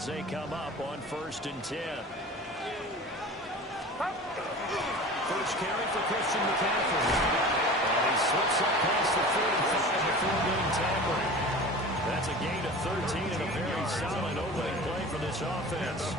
as they come up on 1st and 10. First carry for Christian McCaffrey. And he slips up past the 45 before being tackled. That's a gain of 13 and a very solid opening play for this offense.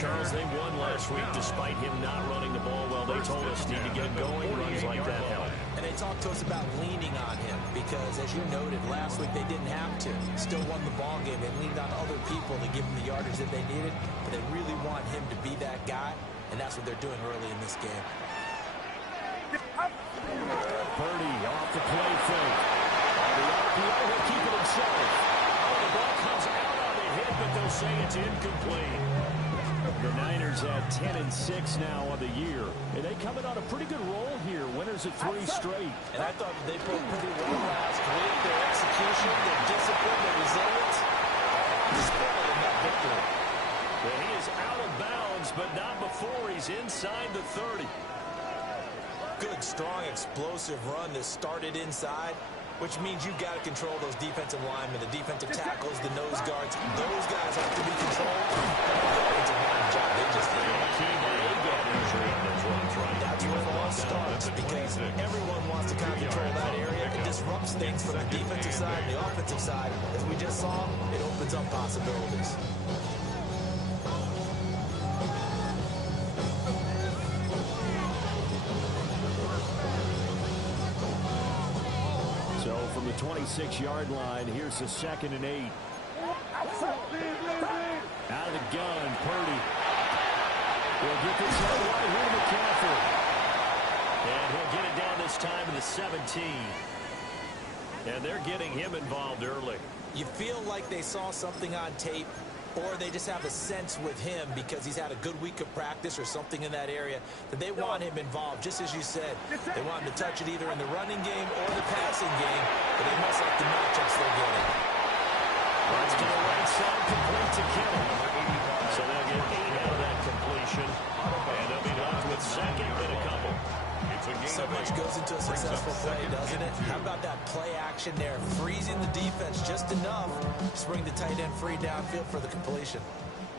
Charles, they won last week despite him not running the ball well. They told us need to get going. Runs like that help. And they talked to us about leaning on him because, as you noted, last week they didn't have to. Still won the ball game. They leaned on other people to give them the yardage that they needed. But they really want him to be that guy, and that's what they're doing early in this game. Purdy off the play fake. On the RPO, he'll keep it himself. Oh, the ball comes out on the hit, but they'll say it's incomplete. The Niners have 10-6 now on the year, and they coming on a pretty good roll here. Winners of 3 straight. And I thought they played pretty well last week. Their execution, their discipline, their resilience, displayed in that victory. Well, he is out of bounds, but not before he's inside the 30. Good, strong, explosive run that started inside, which means you've got to control those defensive linemen, the defensive tackles, the nose guards. Those guys have to be controlled. It's a bad job. They just That's where it all starts, because everyone wants to kind of control that area. It disrupts things from the defensive side and the offensive side. As we just saw, it opens up possibilities. So from the 26-yard line, here's the 2nd and 8. Out of the gun, Purdy. We'll get this out right here to McCaffrey. And he'll get it down this time to the 17. And they're getting him involved early. You feel like they saw something on tape, or they just have a sense with him because he's had a good week of practice or something in that area that they want him involved. Just as you said, they want him to touch it either in the running game or the passing game, but they must like the matchups they're getting. Let's get a right side complete to Kittle. So they'll get 8 out of that completion, and they'll be left with 2nd and a couple. So much goes into a successful play, doesn't it? How about that play action there, freezing the defense just enough to bring the tight end free downfield for the completion.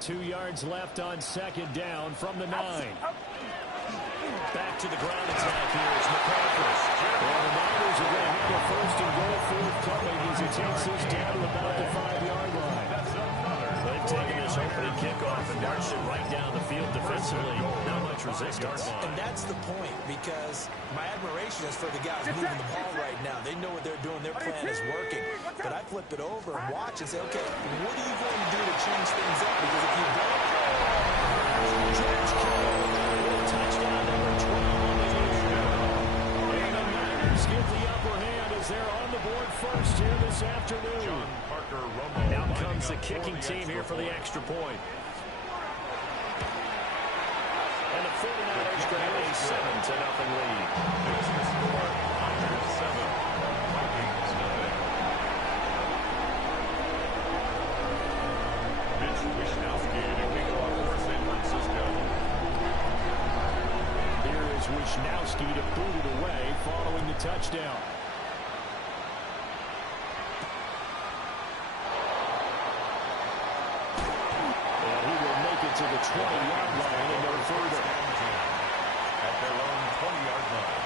2 yards left on 2nd down from the 9. Back to the ground attack here is McCaffrey. Well, the Niners are going to have a 1st and goal forthcoming as he takes this down to about the 5-yard line. They've taken this opening kickoff and marched it right down the field defensively. Not much resistance. And that's the point, because my admiration is for the guys moving the ball right now. They know what they're doing. Their plan is working. But I flip it over and watch and say, okay, what are you going to do to change things up? Because if you don't, George Kittle with touchdown number 12 on the year. And the Niners get the upper hand as they're on the board first here this afternoon. Now comes the kicking team here for the extra point. And the 49ers grab a 7-0 lead. Here is Wishnowsky to boot it away following the touchdown. To the 20-yard line and no further. At their own 20-yard line.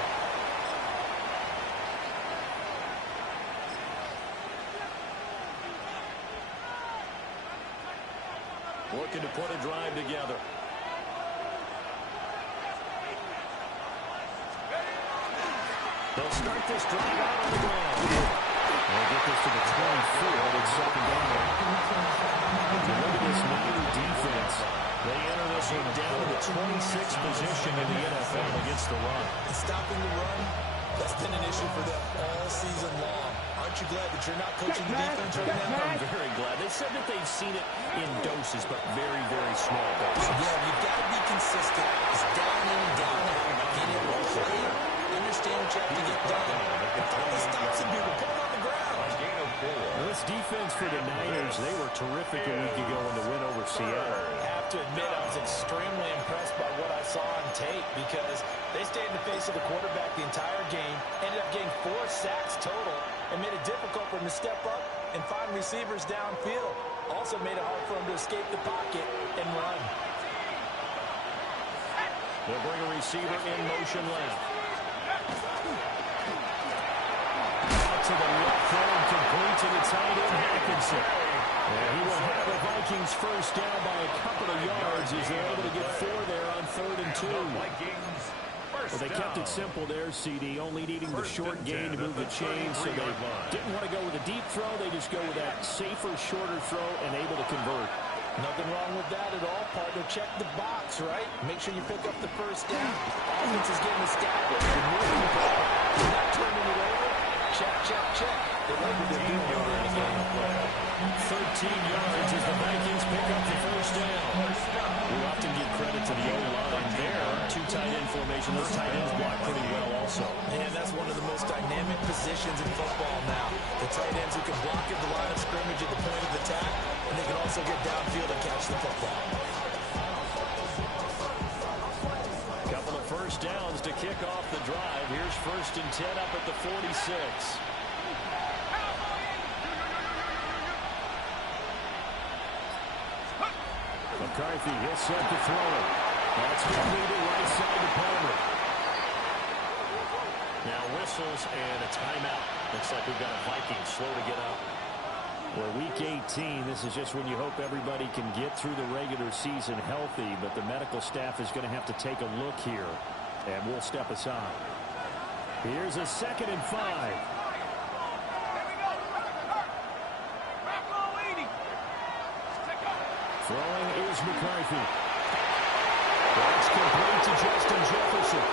Looking to put a drive together. They'll start this drive out on the ground. They'll get this to the 24. It's 2nd down. Look at this Niner defense. They enter this one down to the 26th position in the NFL against the run. And stopping the run, that's been an issue for them all season long. Aren't you glad that you're not coaching the defense right now? I'm very glad. They said that they've seen it in doses, but very, very small doses. Yeah, you've got to be consistent. It's down in, down out. Being able to play, understand what you have to get done. Finally stop some people. Put them on the ground. This defense for the Niners, they were terrific a week ago in the win over Seattle. I have to admit, I was extremely impressed by what I saw on tape because they stayed in the face of the quarterback the entire game, ended up getting 4 sacks total, and made it difficult for him to step up and find receivers downfield. Also made it hard for him to escape the pocket and run. They'll bring a receiver in motion left. Out to the left throw, complete to the tight end, Hackinson. And he will have the Vikings first down by a couple of yards as they're able to get 4 there on 3rd and 2. Well, they kept it simple there, CD, only needing the short gain to move the chains, so they didn't want to go with a deep throw. They just go with that safer, shorter throw and able to convert. Nothing wrong with that at all, partner. Check the box, right? Make sure you pick up the first down. Offense is getting established. You're moving the ball. You're not turning it over. Check, check, check. They like what they're doing early in the game. 13 yards as the Vikings pick up the first down. We often give credit to the O-line there. 2 tight end formation. Those tight ends block pretty well also. And that's one of the most dynamic positions in football now. The tight ends who can block at the line of scrimmage at the point of attack, and they can also get downfield and catch the football. Couple of first downs to kick off the drive. Here's 1st and 10 up at the 46. McCarthy, he'll set to throw it. That's completed right side to Palmer. Now whistles and a timeout. Looks like we've got a Vikings slow to get up. Well, week 18, this is just when you hope everybody can get through the regular season healthy, but the medical staff is going to have to take a look here, and we'll step aside. Here's a 2nd and 5. Throwing is McCarthy. That's complete to Justin Jefferson.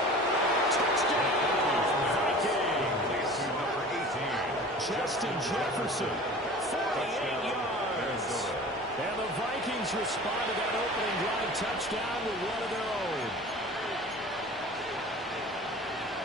Touchdown, Vikings. Justin Jefferson, 48 yards. And the Vikings respond to that opening drive touchdown with one of their own.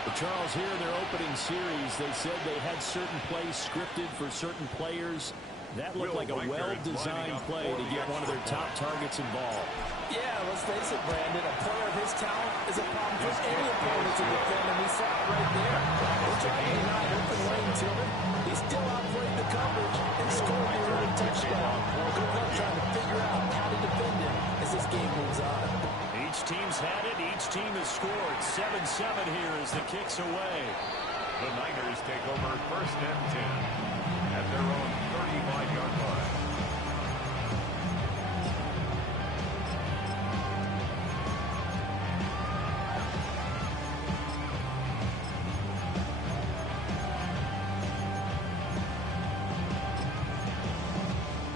But Charles, here in their opening series, they said they had certain plays scripted for certain players. That looked like a well-designed play to get one of their top targets involved. Yeah, let's face it, Brandon. A player of his talent is a problem for any opponent to defend, and we saw it right there. They're trying to deny open lane to him. He still outplayed the coverage and scored the early touchdown. Good luck trying to figure out how to defend him as this game moves on. Each team's had it. Each team has scored. 7-7 here as the kick's away. The Niners take over 1st and 10 at their own 35-yard line.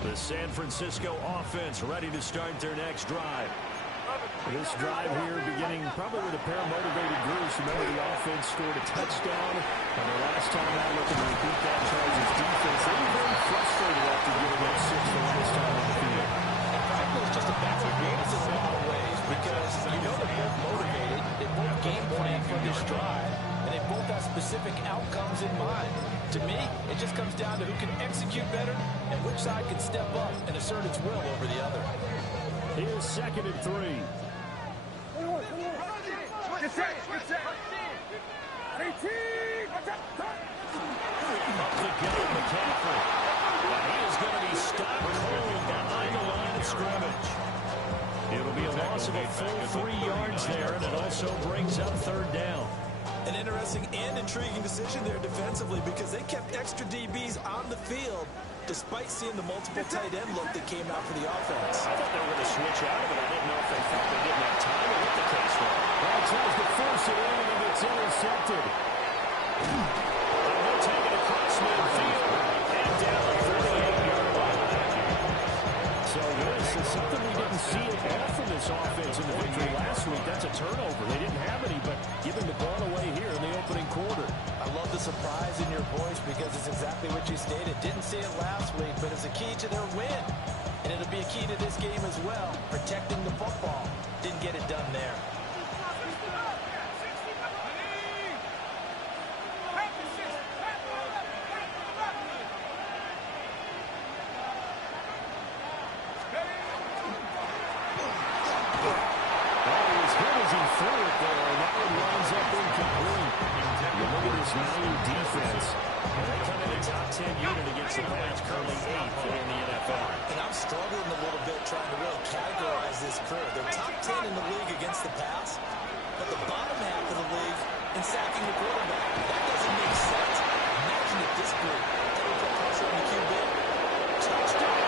The San Francisco offense ready to start their next drive. This drive here beginning probably with a pair of motivated groups. Remember, the offense scored a touchdown. And the last time out looking to repeat that, Chargers defense, they were very frustrated after giving up 6 the last time on the field. Frankly, it's just a backward game in a lot of ways because you know they're both motivated. They both game plan for this drive, and they both have specific outcomes in mind. To me, it just comes down to who can execute better and which side can step up and assert its will over the other. Here's 2nd and 3. Get set. Up the gut, McCaffrey. And he is going to be stopped cold behind the line of scrimmage. It'll be a loss of a full 3 yards there, and it also brings up 3rd down. An interesting and intriguing decision there defensively because they kept extra DBs on the field despite seeing the multiple tight end look that came out for the offense. I thought they were going to switch out of it. I didn't know if they thought they didn't have time or what the case was. Well, tries to force it in, and it's intercepted. And they'll take it across midfield and down the 38-yard line. So this is something we didn't see at all from this offense in the victory last week. That's a turnover. They didn't have any, but giving the ball away here in the opening quarter. I love the surprise in your voice because it's exactly what you stated. Didn't see it last week, but it's a key to their win. And it'll be a key to this game as well, protecting the football. Didn't get it done there. Threw it there, and that one winds up incomplete. You look at this Niner defense. They come in a top 10 unit against the pass, currently 8th in the NFL. And I'm struggling a little bit trying to really categorize this crew. They're top 10 in the league against the pass, but the bottom half of the league in sacking the quarterback. That doesn't make sense. Imagine if this group ever put pressure on the QB. Touchdown.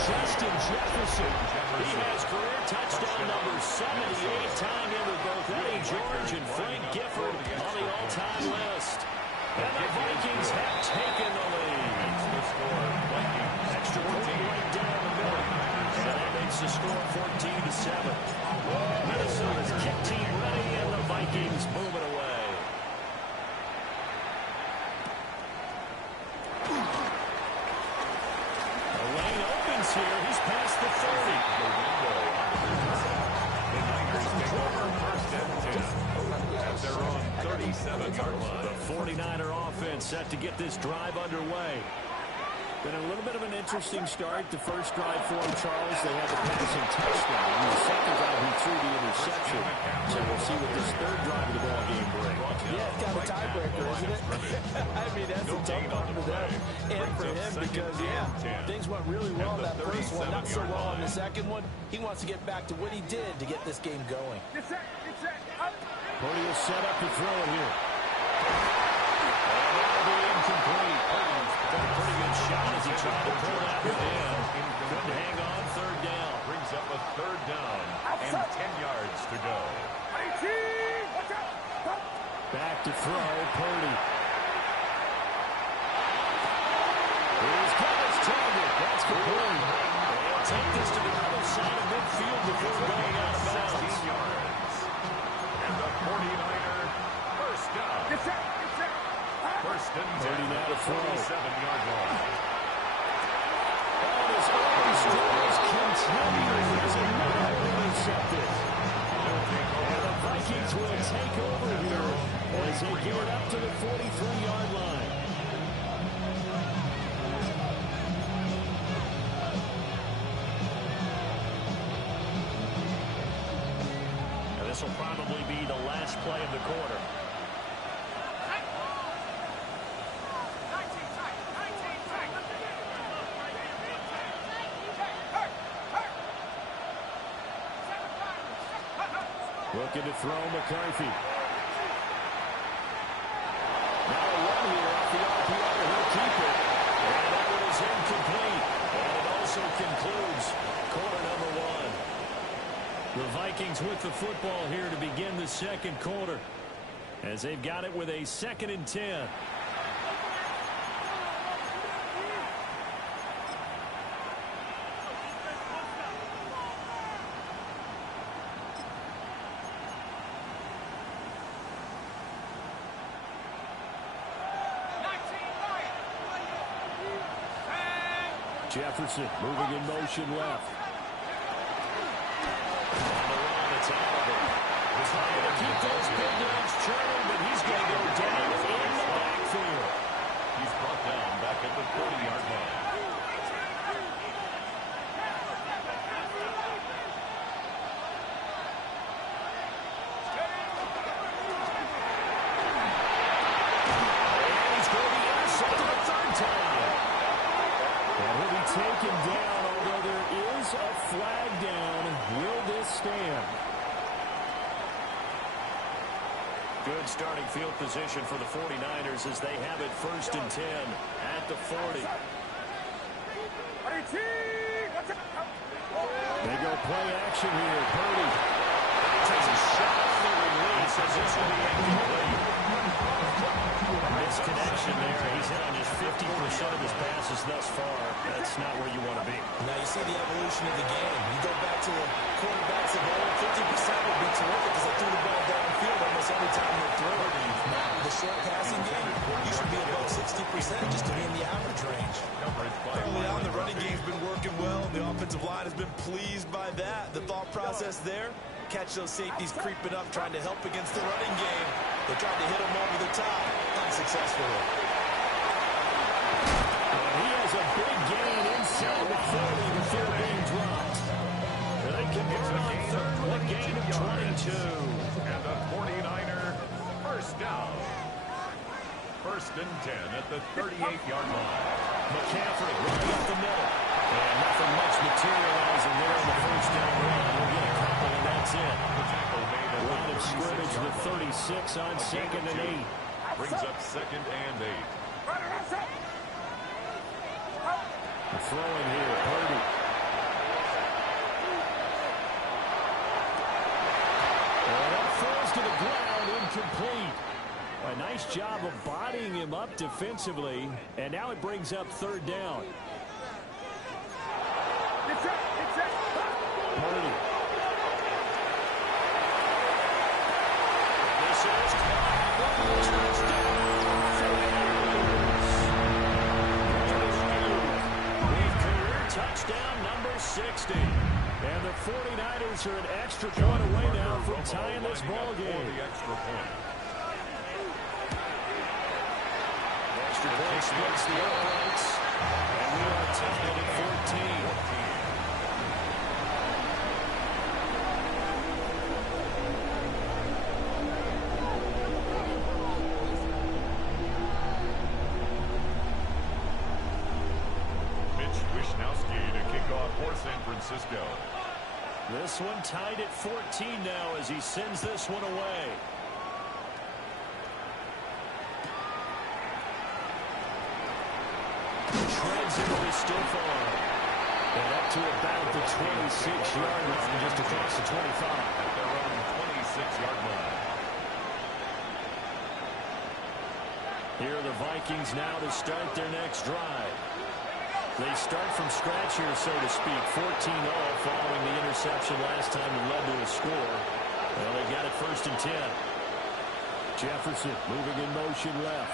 Justin Jefferson. He has career touchdown number 78, tying in with both Eddie George and Frank Gifford on the all-time list. And the Vikings have taken the lead. Extra point right down the middle. And that makes the score 14-7. Minnesota's kick team ready, and the Vikings moving away. The lane opens here. He's past the 30. The Niners take over first and 10 at their own 37-yard line. The 49er offense set to get this drive underway. Been a little bit of an interesting start. The first drive for him, Charles, they had the passing touchdown. In the second drive, he threw the interception. So we'll see what this third drive of the ball game brings. Yeah, it's kind of a tiebreaker, isn't it? I mean, that's a tough one for them and for him because, yeah, things went really well in that first one, not so well in the second one. He wants to get back to what he did to get this game going. Purdy will set up to throw it here. And that'll be incomplete. Purdy's got a pretty good shot as he tried to pull that one in. Couldn't hang on, third down. Brings up a third down and 10 yards to go. Back to throw, Purdy. He's got his target. That's complete. They'll take this to the other side of midfield before going out of bounds. Yards. And the 49er first down. First and 10 now to throw. 47-yard line. And his early struggles continue as another intercepted. And the Vikings will take over here as they get it up to the 43-yard line. And this will probably be the last play of the quarter. Looking to throw McCarthy. Now a run here off the RPO. He'll keep it. And that one is incomplete. And it also concludes quarter number one. The Vikings with the football here to begin the second quarter, as they've got it with a 2nd and 10. Jefferson moving in motion left. On the run, it's out of it. He's trying to keep those big dogs churning, but he's going to go down in the backfield. He's brought down back at the 40-yard line. And he's going to be intercepted a third time. And he'll be taken down, although there is a flag down. Will this stand? Good starting field position for the 49ers as they have it 1st and 10 at the 40. They go play action here. Purdy takes a shot on the release as this will be incomplete. Misconnection there. He's hit on just 50% of his passes thus far. That's not where you want to be. Now you see the evolution of the game. You go back to the quarterbacks of old, 50% would be terrific because they threw the ball downfield almost every time they throw it. Now with the short passing game, you should be above 60% just to be in the average range. Early on, the running game's been working well. The offensive line has been pleased by that. The thought process there, catch those safeties creeping up, trying to help against the running game. They tried to hit them over the top, unsuccessfully. He has a big gain inside the 40 before being dropped. They convert on third with a gain of 22. And the 49er first down. first and 10 at the 38-yard line. McCaffrey running up the middle. And nothing much materializing there in the first down run. We'll get a couple, and that's it. The tackle made at Line the of scrimmage with 36 on second and 8. Brings up second and 8. Throwing here, Purdy. And that falls to the ground, incomplete. A nice job of bodying him up defensively, and now it brings up third down. Purdy. This is touchdown number 60. And the 49ers are an extra point away now from tying this ball game. The extra point. The extra point splits the uprights. And we are tied at 14. Francisco. This one tied at 14 now as he sends this one away. Treads into the stiff arm. And up to about the 26-yard line, just across the 25. At their own 26-yard line. Here are the Vikings now to start their next drive. They start from scratch here, so to speak, 14-0 following the interception last time that led to a score. Well, they've got it first and 10. Jefferson moving in motion left.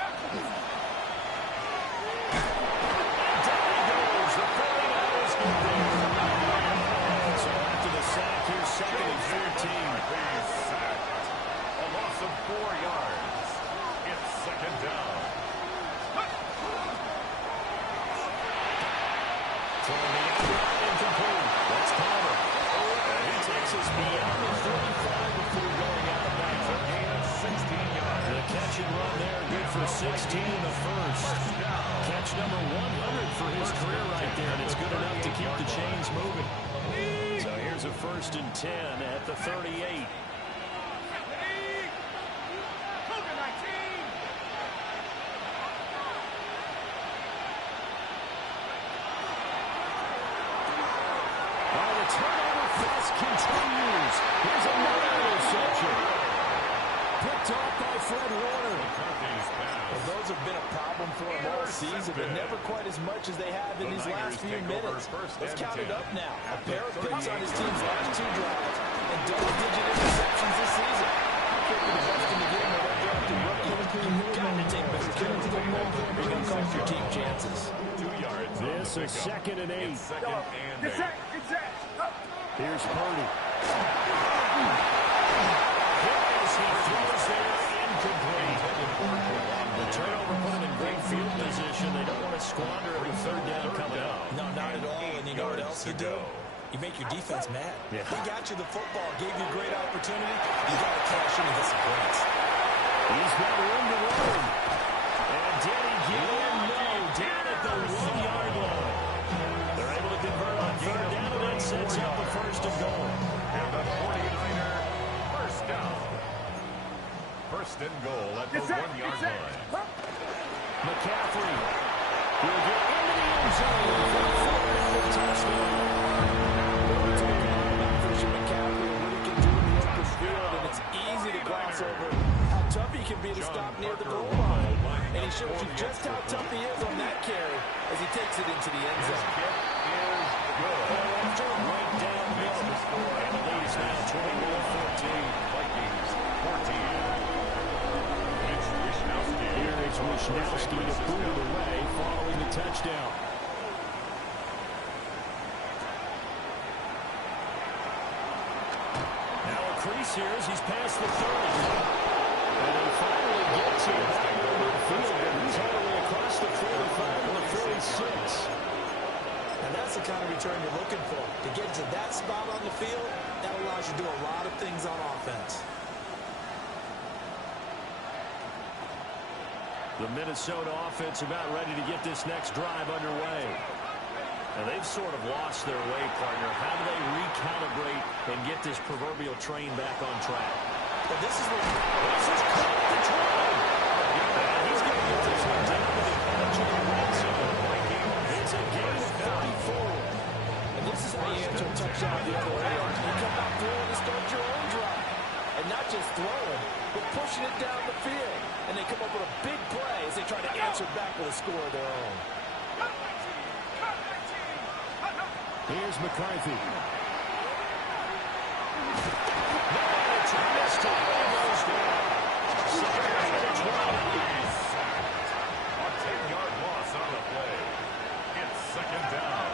Down he goes. The 49ers get there. So after the sack, here's second and 14. A loss of 4 yards. It's second down. That's Palmer. And he takes us beyond the 35 before going out of bounds. A gain of 16 yards. The catch and run there, good for 16 in the first. Catch number 100 for his career right there, and it's good enough to keep the chains moving. So here's a first and 10 at the 38. Continues. Here's another interception. Picked off by Fred Warner. Well, those have been a problem for him all season, but never quite as much as they have in these last few minutes. Let's count it up now. A pair of picks on his team's last 2 drives and double-digit interceptions this season. Could be the best in the game of that drafted rookie. You've got to take better care of the football. You're going to cost your team chances. 2 yards. This is second and 8. Second and 8. Here's Purdy. He throws there, incomplete. The turnover put him in great field position. They don't want to squander every third down coming up. No, not at all. And you know what else you do? You make your defense mad. Yeah. They got you the football, gave you a great opportunity. You got to cash in and get some points. He's got room to run. And did he get in? No, down at the 1-yard line. They're able to convert on third down, and that sets up the first and goal. And the 49er first down. First and goal at the 1-yard line. McCaffrey will get into the end zone for a 4-yard touchdown. We're talking about Christian McCaffrey and what he can do in the open field, and it's easy to gloss over how tough he can be to stop near the goal line. And he shows you just how tough he is on that carry as he takes it into the end zone. After a breakdown, makes the score, and the lead is now 21-14. Vikings 14. Here is Wisnowski to boot it away following the touchdown. Now a crease here as he's past the 30. And they finally get to him out of midfield, but he's all the way across the 45 to the 46. And that's the kind of return you're looking for. To get to that spot on the field, that allows you to do a lot of things on offense. The Minnesota offense about ready to get this next drive underway. Now they've sort of lost their way, partner. How do they recalibrate and get this proverbial train back on track? Well, this is caught the drive. And he's going to get this one down to the edge of the red zone. It's a gain of 34. And this is how you answer a touchdown the other way. You come out throwing to start your own drive. And not just throwing, but pushing it down the field. And they come up with a big play as they try to answer back with a score of their own. Here's McCarthy. This time it goes down. A 10-yard loss on the play. It's second down.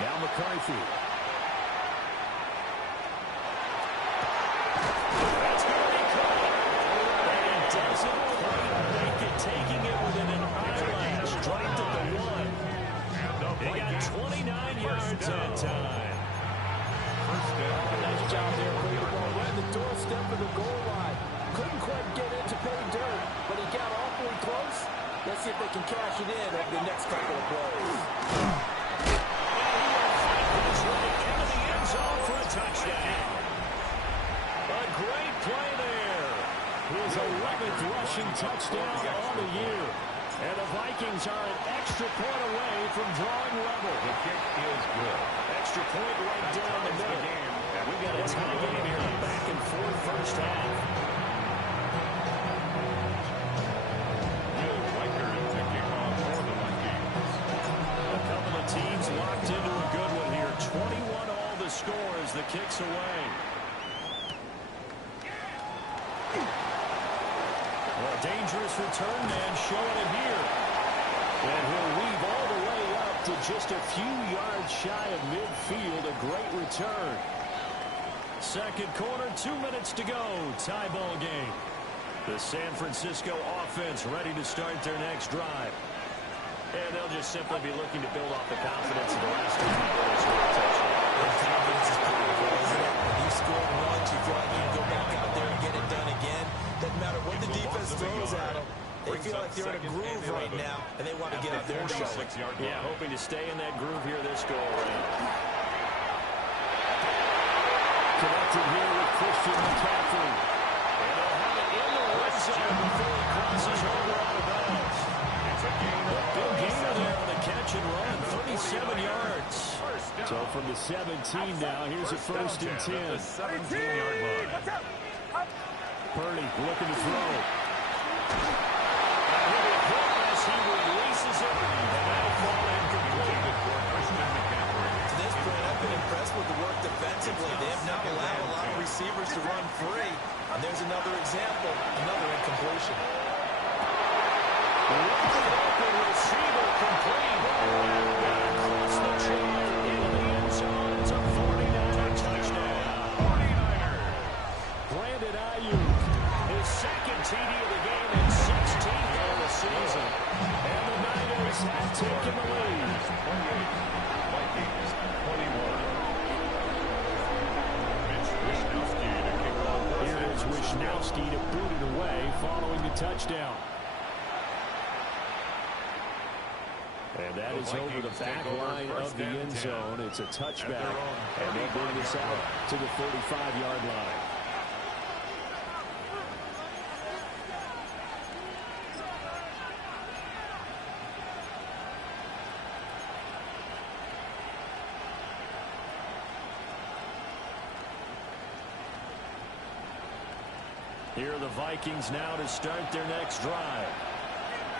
Now McCarthy. That's going to be caught. And it doesn't quite make it, taking it within an eyelash. Dropped at the 1. They got 29 yards that time. First down. Nice job there, putting the ball right at the doorstep of the goal line. Couldn't quite get in to pay dirt, but he got awfully close. Let's see if they can cash it in over the next couple of plays. He's right into the end zone for a touchdown. A great play there. His 11th rushing touchdown on the year. And the Vikings are an extra point away from drawing level. The kick is good. Extra point right down the middle. We've got a tie game here. Back and forth first half. Will Riker is the kickoff for the Vikings. A couple of teams locked into a good one here. 21 all the score as the kick's away. A dangerous return man showing it here. And he'll weave all the way up to just a few yards shy of midfield. A great return. Second quarter, 2 minutes to go. Tie ball game. The San Francisco offense ready to start their next drive. And they'll just simply be looking to build off the confidence of the last two minutes. Confidence is pretty good, isn't it? When you score once, you feel like you can go back out there and get it done again. Doesn't matter what the defense throws at them. They feel like they're in a groove right now, and they want to get out there and show it. Yeah, hoping to stay in that groove here this go-around. Connected here with Christian McCaffrey. And they'll have it in the red zone before he crosses over out of bounds. It's a gain of Big gainer there on the catch and run, 37 yards. So from the 17 now, here's a first and 10. 17-yard line. Purdy looking to throw. As he releases it, and that'll fall incomplete. To this point, I've been impressed with the work defensively. They have not allowed a lot of receivers to run free. And there's another example, another incompletion. Open receiver complete. Across the chain into the end zone. It's a 49er touchdown. 49ers. Brandon Ayuk, his second TD of the game and 16th of the season. And the Niners have taken the lead. 28. Vikings 21. Mitch Wishnowsky to kick off. Here is Wishnowsky to boot it away following the touchdown. And that is over the back line of the end zone. It's a touchback. And they bring this out to the 35-yard line. Here are the Vikings now to start their next drive.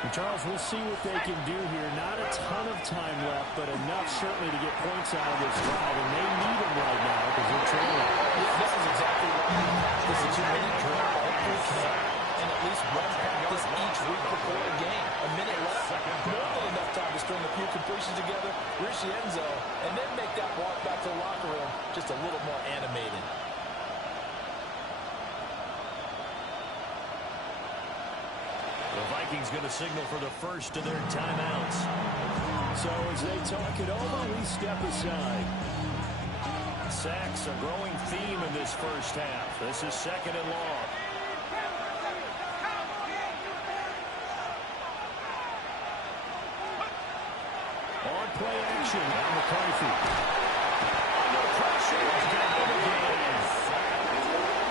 And Charles, we'll see what they can do here. Not a ton of time left, but enough certainly to get points out of this drive. And they need them right now because they're trailing. Yeah, this is exactly right. This is a 2-minute drill. Hopefully can. And at least run practice each week before a game. A minute left. More than enough time to string a few completions together, reach the end zone, and then make that walk back to the locker room just a little more animated. The Vikings going to signal for the first of their timeouts. So as they talk it over, we step aside. Sacks, a growing theme in this first half. This is second and long. play action on McCarthy. Under pressure. Got him again.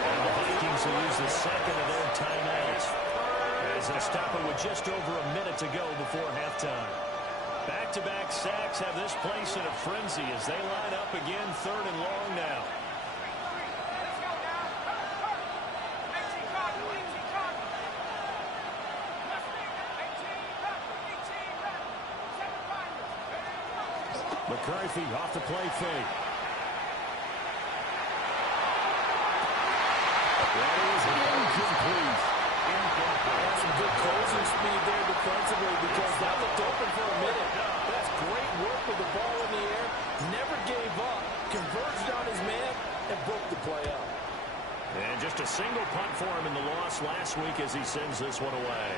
And the Vikings will use the second of their timeouts as they stop it with just over a minute to go before halftime. Back-to-back sacks have this place in a frenzy as they line up again, 3rd and long now. McCarthy off the play fake. That is incomplete. That's some good closing speed there defensively because that looked open for a minute. That's great work with the ball in the air. Never gave up. Converged on his man and broke the play up. And just a single punt for him in the loss last week as he sends this one away.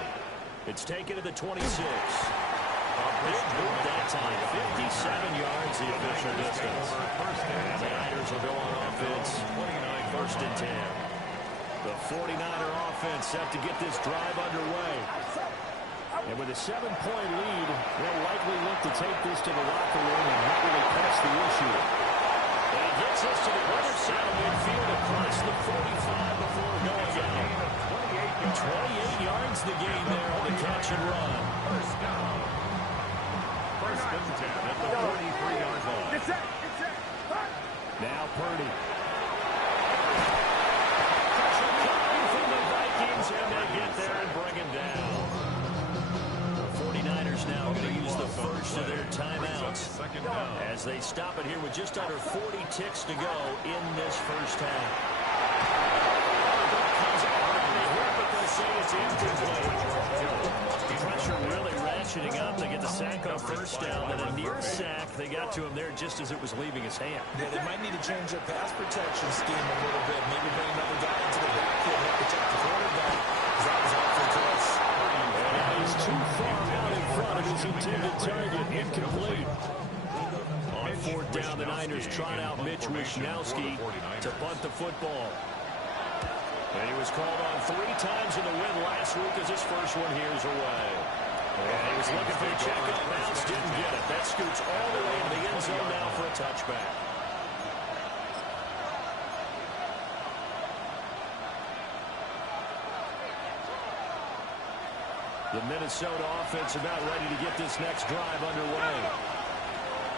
It's taken to the 26. A big boot that time. 57 yards the official distance. And the Niners will go on offense. 1st and 10. The 49er offense set to get this drive underway. And with a 7-point lead, they'll likely look to take this to the locker room and not really press the issue. And he gets this to the other side of midfield across the 45 before going out. 28 yards the gain there on the catch and run. First down. 1st and 10 at the 43-yard line. Now Purdy. And they get there and bring him down. The 49ers now going to use the first of their timeouts as they stop it here with just under 40 ticks to go in this first half. But they'll say it's incomplete. Pressure really ratcheting up. They get the sack on 1st down, and a near sack. They got to him there just as it was leaving his hand. Yeah, they might need to change their pass protection scheme a little bit. Maybe bring another guy into the backfield and protect the quarterback. That was awfully close. And he's too far out in front of his intended target. Incomplete. On 4th down, the Niners trot out Mitch Wishnowsky to punt the football. And he was called on 3 times in the win last week as his first one here is away. And he was looking for the check-up bounce, didn't get it. That scoots all the way to the end zone now for a touchback. The Minnesota offense about ready to get this next drive underway.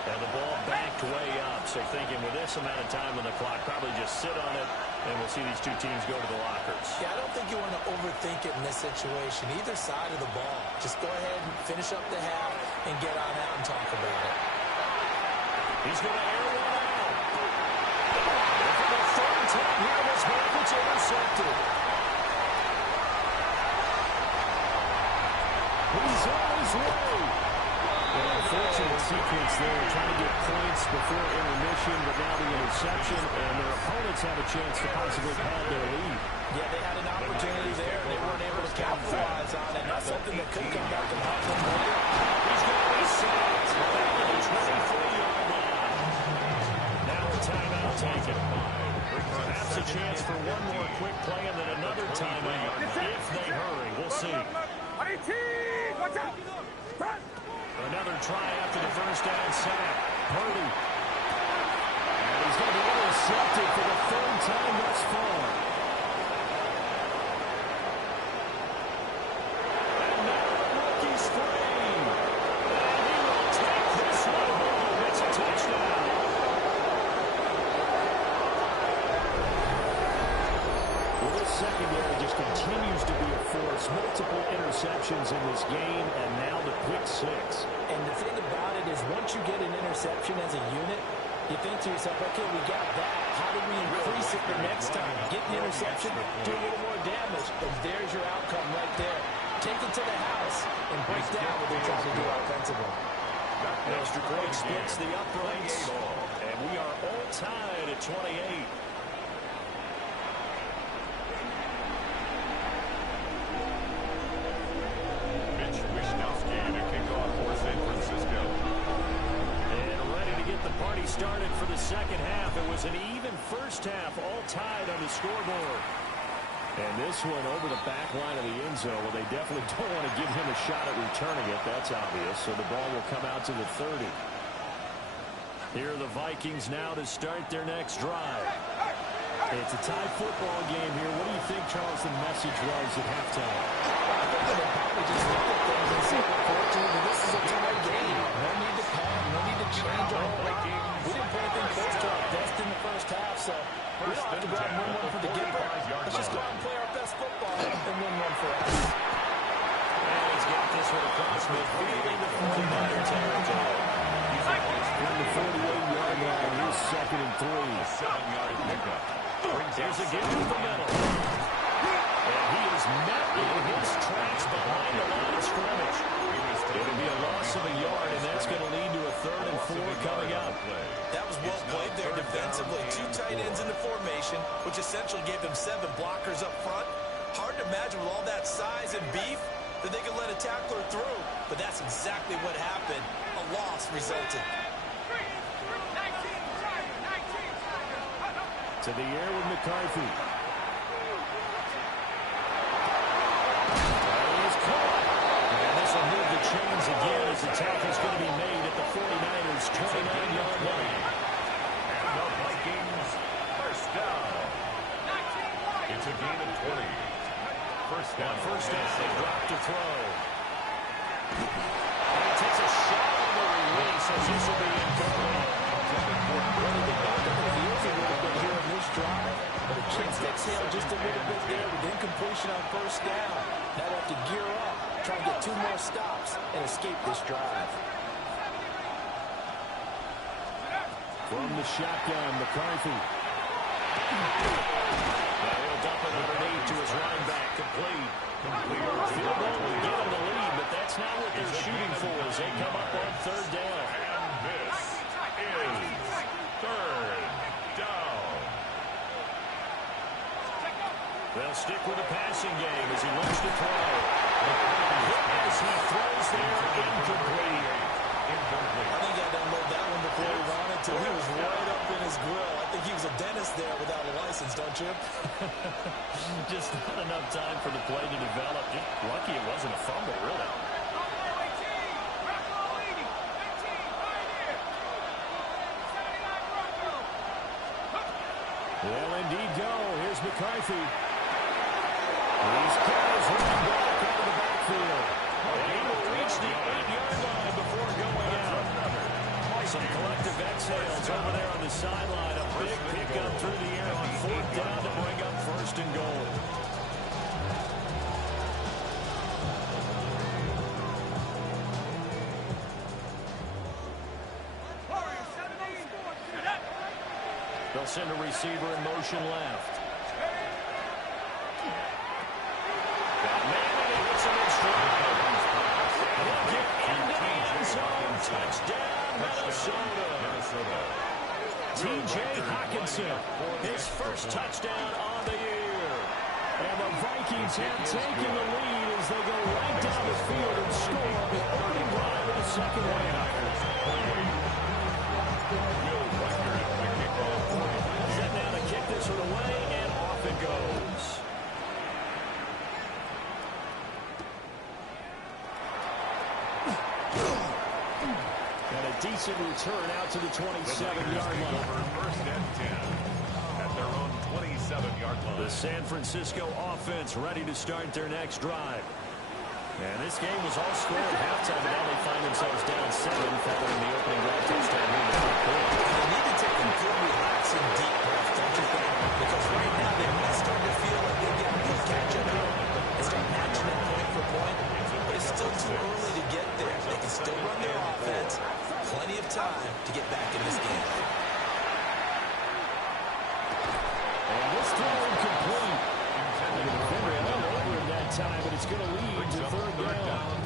And the ball backed way up. So thinking with this amount of time on the clock, probably just sit on it, and we'll see these two teams go to the lockers. Yeah, I don't think you want to overthink it in this situation. Either side of the ball. Just go ahead and finish up the half and get on out and talk about it. He's going to air one out. And for the 3rd time here in this half, it's intercepted. He's on his way. An unfortunate sequence there, trying to get points before intermission, but now the interception, and their opponents have a chance to possibly pad their lead. Yeah, they had an opportunity there, and they weren't able to capitalize on it. That's something that could come back and haunt them later. He's going to be sacked back at the 23-yard line. Now a timeout taken. Perhaps a chance for one more quick play and then another timeout if they hurry. We'll see. Another try after the 1st down sack. Purdy. And he's going to be intercepted for the 3rd time thus far. And now the rookie screen. And he will take this one home. It's a touchdown. Well, this secondary just continues to be a force. Multiple interceptions in this game, and now the pick 6. And the thing about it is once you get an interception as a unit, you think to yourself, okay, we got that. How do we increase it the next time? Get an interception, do a little more damage, and there's your outcome right there. Take it to the house and break down what they're trying to do offensively. Extra point splits the uprights, and we are all tied at 28. Mitch Wishnowsky to kick off for San Francisco. And ready to get the party started for the second half. It was an even first half, all tied on the scoreboard. And this one over the back line of the end zone. Well, they definitely don't want to give him a shot at returning it. That's obvious. So the ball will come out to the 30. Here are the Vikings now to start their next drive. It's a tie football game here. What do you think, Charles, the message was at halftime? I think they probably just looked at things and said, unfortunately, this is a tie game. No need to panic. No need to change our whole lot. We didn't play anything close to our best in the first half, so we don't have to go out and win one for the giver. Let's just go out and play our best football and win one for us. And he's got this one across midfield into 49er territory. From the 48-yard line, here's 2nd and 3. 7-yard pickup. Here's a give to the middle. And he is met in his tracks behind the line of scrimmage. It'll be a loss of a yard, and that's going to lead to a 3rd and 4 coming up. That was well played there defensively. 2 tight ends in the formation, which essentially gave them 7 blockers up front. Hard to imagine with all that size and beef that they could let a tackler through. But that's exactly what happened. A loss resulted. To the air with McCarthy. He's caught. And this will move the chains again as the tackle's going to be made at the 49ers' 29-yard line. And the Vikings, first down. It's a gain of 20. First down. First down, they drop to throw. And he takes a shot on the release as this will be incomplete. But a chance to exhale just a little bit there with incompletion on first down. Now they have to gear up, try and get 2 more stops, and escape this drive. From the shotgun, McCarthy. He'll dump it underneath to his running back, complete. Field goal will give him the lead, but that's not what they're shooting for as they come up on 3rd down. And this is 3rd down. They'll stick with the passing game as he looks to throw. As he throws there, incomplete. I think he had to unload that one before he wanted to. He was right up in his grill. I think he was a dentist there without a license, don't you? Just not enough time for the play to develop. Just lucky it wasn't a fumble, really. Well, indeed go. Here's McCarthy. He's got his running back out of the backfield. And he will reach the 8-yard line before going out. Some collective exhales over there on the sideline. A big pickup through the air on 4th down to bring up 1st and goal. They'll send a receiver in motion left. Got man and he hits him in stride. He'll get into the end zone. Touchdown, Minnesota. T.J. Hockenson, his first touchdown on the year. And the Vikings have taken the lead as they go right down the field and score on the opening drive of the second half. Set down to kick this one away, and off it goes. And a decent return out to the 27-yard line. First and 10 at their own 27-yard line. The San Francisco offense ready to start their next drive. And this game was all square at halftime, but now they find themselves down 7 following the opening drive touchdown here in the fourth quarter. They need to take a good, relaxing, deep breath, don't you think? Because right now they might start to feel like they're getting good catch-up and start matching it point for point. But it's still too early to get there. They can still run their offense. Plenty of time to get back in this game. And this throw incomplete. And the defender held over in that time, but it's going to lead to 3rd down.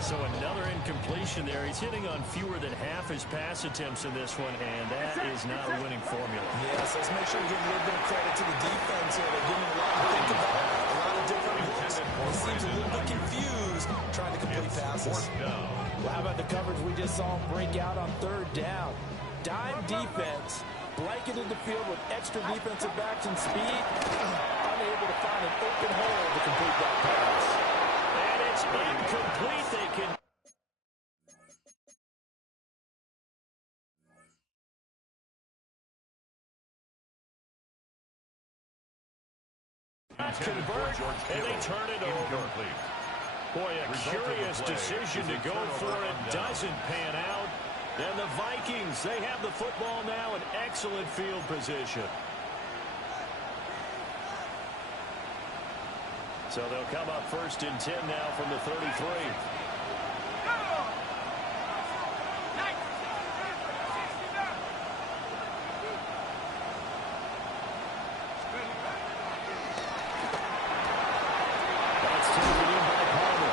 So another incompletion there. He's hitting on fewer than half his pass attempts in this one, and that is not a winning formula. Yes, let's make sure we give a little bit of credit to the defense here. They're giving a lot to think about, a lot of different looks. He seems a little bit confused trying to complete passes. Well, how about the coverage we just saw break out on 3rd down? Dime defense, blanketed the field with extra defensive backs and speed, unable to find an open hole to complete that pass. And it's incomplete. They can Convert, and they turn it over. Boy, a curious decision to go for it. Doesn't pan out. And the Vikings, they have the football now in excellent field position. So they'll come up 1st and 10 now from the 33. That's taken in by Palmer.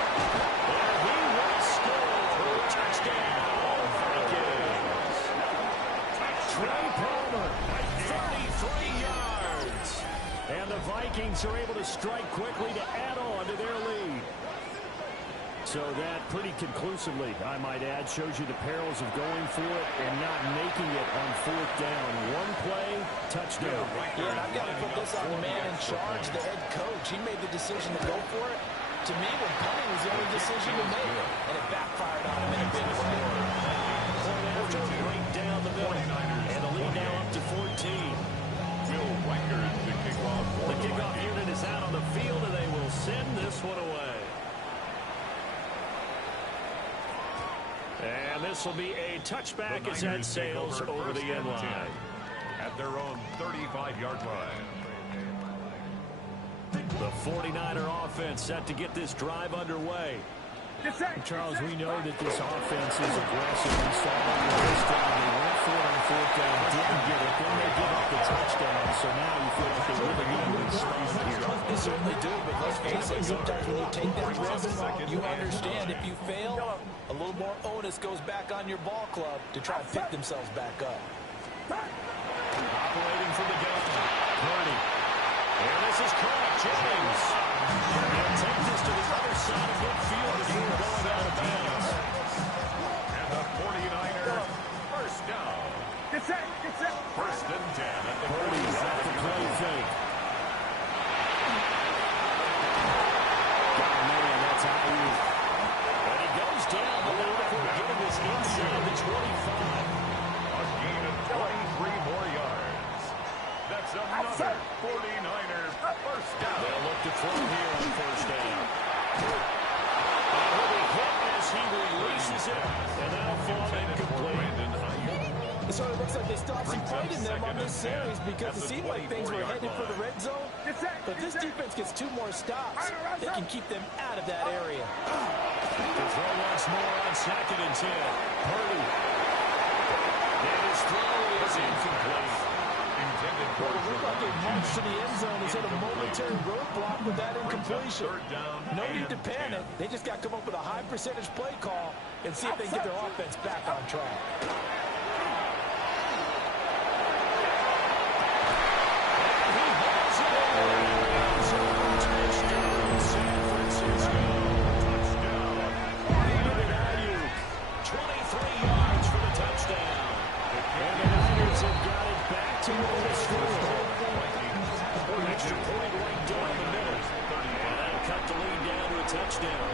And he will score. Touchdown, Vikings. Trey Palmer, 33 yards. And the Vikings are able to strike quickly to add on to their lead. So that pretty conclusively, I might add, shows you the perils of going for it and not making it on 4th down. One play, touchdown. Yeah, and I've got to put this on the man in charge, the head coach. He made the decision to go for it. To me, when punting was the only decision to make, and it backfired on him in a big way. After right down the middle, and the lead now up to 14. Will Riker, the kickoff. The kickoff unit is out on the field, and they will send this one away. And this will be a touchback as that sails over the end line. At their own 35-yard line. The 49er offense set to get this drive underway. Charles, we know that this offense is aggressive. We saw it with this drive. They went for it on 4th down, didn't get it. Then they give up the touchdown. So now you feel like they really need to respond here. They certainly do, but let's face it, sometimes when you take that risk, you understand if you fail, a little more onus goes back on your ball club to try to pick themselves back up. Operating from the gun, Purdy. And this is caught. Jennings. They'll take this to the other side of midfield before going out of bounds. And the 49ers, first down. First and 10 at the Purdy off the play fake. Got a man, that's Ayuk. And he goes down, but they're looking to get him this inside the 25. A gain of 23 more yards. That's another 49er first down. They'll look to throw here on 1st down. And he'll be hit as he releases it, and that'll fall incomplete. It sort of looks like they stopped some fight in them on this series because it seemed like things were headed for the red zone. But this defense gets 2 more stops. They can keep them out of that area. To throw once more on 2nd and 10. Purdy. And his throw is incomplete. Intended Well, it looked like they marched to the end zone and hit a momentary roadblock with that incompletion. No need to panic. They just got to come up with a high percentage play call and see if they can get their offense back on track. Touchdown.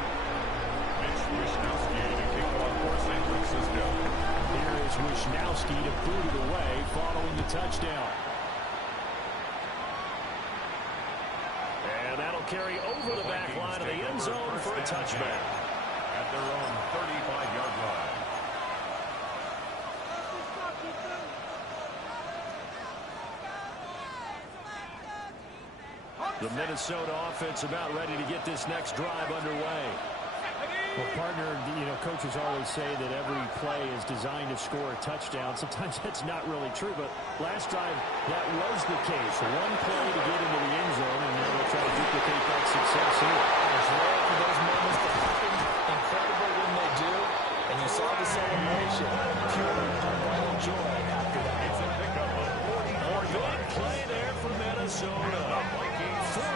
Mitch Wishnowsky to kick off for San Francisco. Here is Wishnowsky to boot it away following the touchdown. And that'll carry over the back line of the end zone for a touchback. At their own 35-yard line. The Minnesota offense about ready to get this next drive underway. Well, partner, coaches always say that every play is designed to score a touchdown. Sometimes that's not really true, but last drive, that was the case. One play to get into the end zone, and they'll try to duplicate that success here. It's rare for those moments to happen. Incredible when they do. And you saw the celebration. Pure unbridled joy after that. It's a pickup of 44 Good yards. play there for Minnesota. 44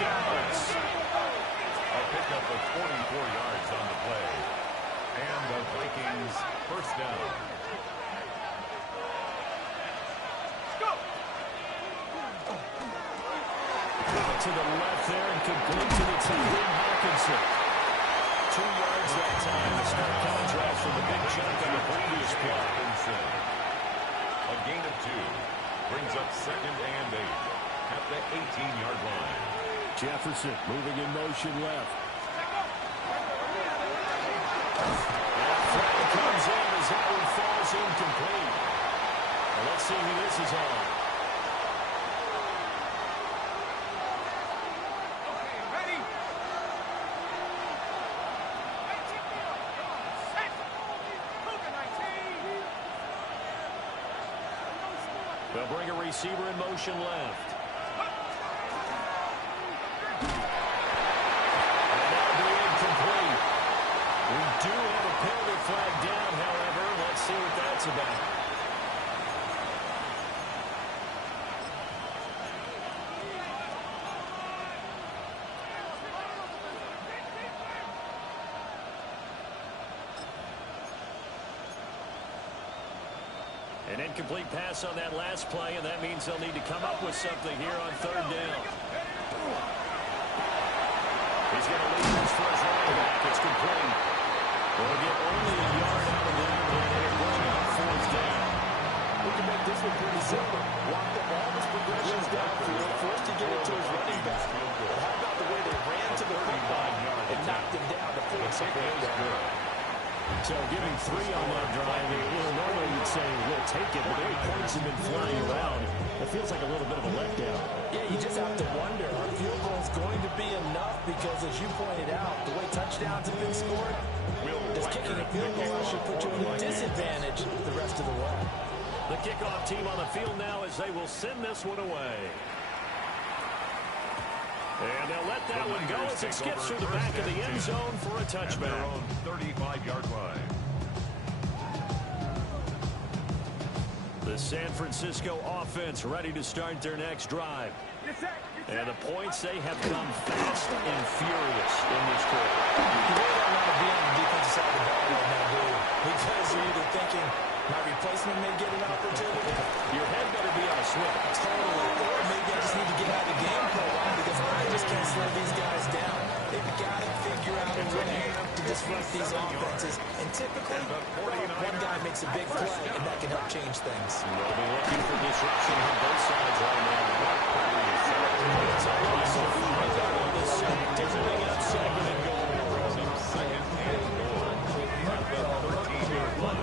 yards. A pickup of 44 yards on the play. And the Vikings first down. To the left there and complete to the T.J. Hawkinson. 2 yards that time. A stark contrast from the big chunk on the previous play. A gain of 2 brings up 2nd and 8 at the 18-yard line. Jefferson moving in motion left. Flag comes in as that one falls incomplete. Well, let's see who this is on. They'll bring a receiver in motion left. And that'll be incomplete. We do have a penalty flag down, however. Let's see what that's about. An incomplete pass on that last play, and that means they'll need to come up with something here on third down. He's going to lead this for his running back. It's complete. They'll get only a yard out of that, and it'll bring up fourth down. We can make this one pretty simple. Walk the ball, his progressions downfield, forced to get it to his running back. But how about the way they ran to the football and knocked him down to force a ball down? So giving 3 on that drive, normally you'd say we'll take it, but the way points have been flying around, it feels like a little bit of a letdown. Yeah, you just have to wonder, are field goals going to be enough? Because as you pointed out, the way touchdowns have been scored, just kicking a field goal should put you at a disadvantage the rest of the way. The kickoff team on the field now as they will send this one away. And they'll let that one go as it skips through the back of the end zone for a touchback. 35-yard line. The San Francisco offense ready to start their next drive. And the points, they have come fast and furious in this quarter. You really don't want to be on the defensive side of the ball right now, do you? Because you're either thinking, my replacement may get an opportunity. Your head better be on a swivel. Totally. Or maybe I just need to get out of the game for a while because I just can't slow these guys down. They've got to figure out a way to disrupt these offenses. And typically, one guy makes a big play, and that can help change things. They'll be looking for disruption on both sides right now. It's a loss of 5 on the sack to bring up second and goal. Second and goal. At the 13-yard line.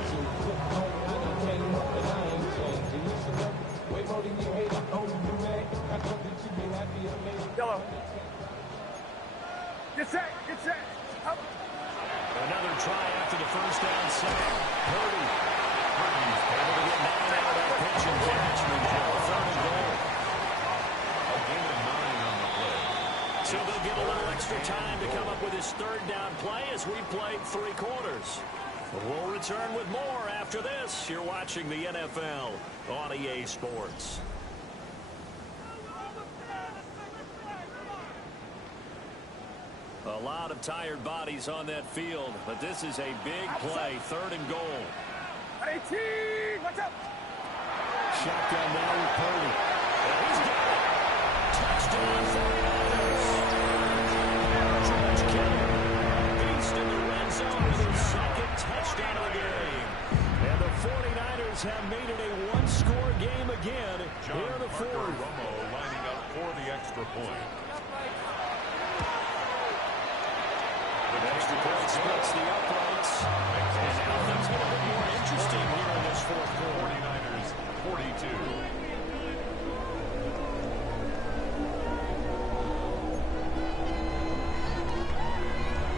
Yellow. Get set. Get set. Up. Another try after the first down sack. Purdy. Able to get 9 out of that pitch and catch. Third and goal. A gain of 9 on the play. So they'll get a little extra time to come up with his third down play as we played 3 quarters. We'll return with more after this. You're watching the NFL on EA Sports. A lot of tired bodies on that field, but this is a big play, third and goal. 18. Watch out. Shotgun now with Purdy. And he's got it. Touchdown 49ers. George Kittle, beast in the red zone with his second touchdown of the game. And the 49ers have made it a one-score game again here in the fourth. Romo lining up for the extra point. The extra point splits the uprights. And now things get a bit more interesting here in this fourth quarter. 49ers 42.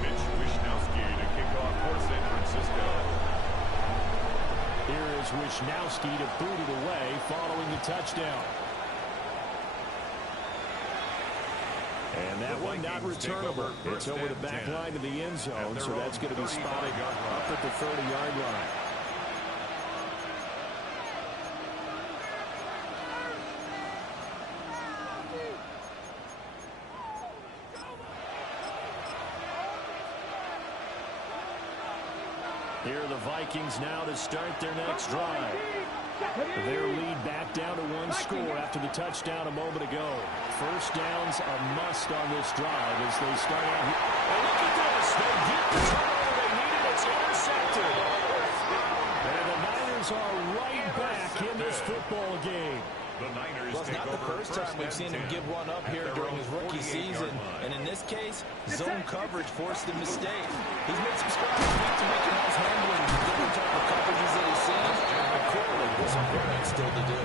Mitch Wishnowsky to kick off for San Francisco. Here is Wishnowsky to boot it away following the touchdown. And that one not returnable. It's over the back line of the end zone, so that's going to be spotted up at the 30-yard line. Here are the Vikings now to start their next drive. Their lead back down to 1 score after the touchdown a moment ago. First down's a must on this drive as they start out here. And look at this. They get the turnover they needed. It's intercepted. And the Niners are right back in this football game. The Niners Well, it's take not the over first time we've seen him 10 give one up at here their during own his rookie 48-yard season. line. And in this case, zone coverage forced the mistake. He's made some strides week to week and has handling the different type of coverages that he's seen. But clearly, there's some growing still to do.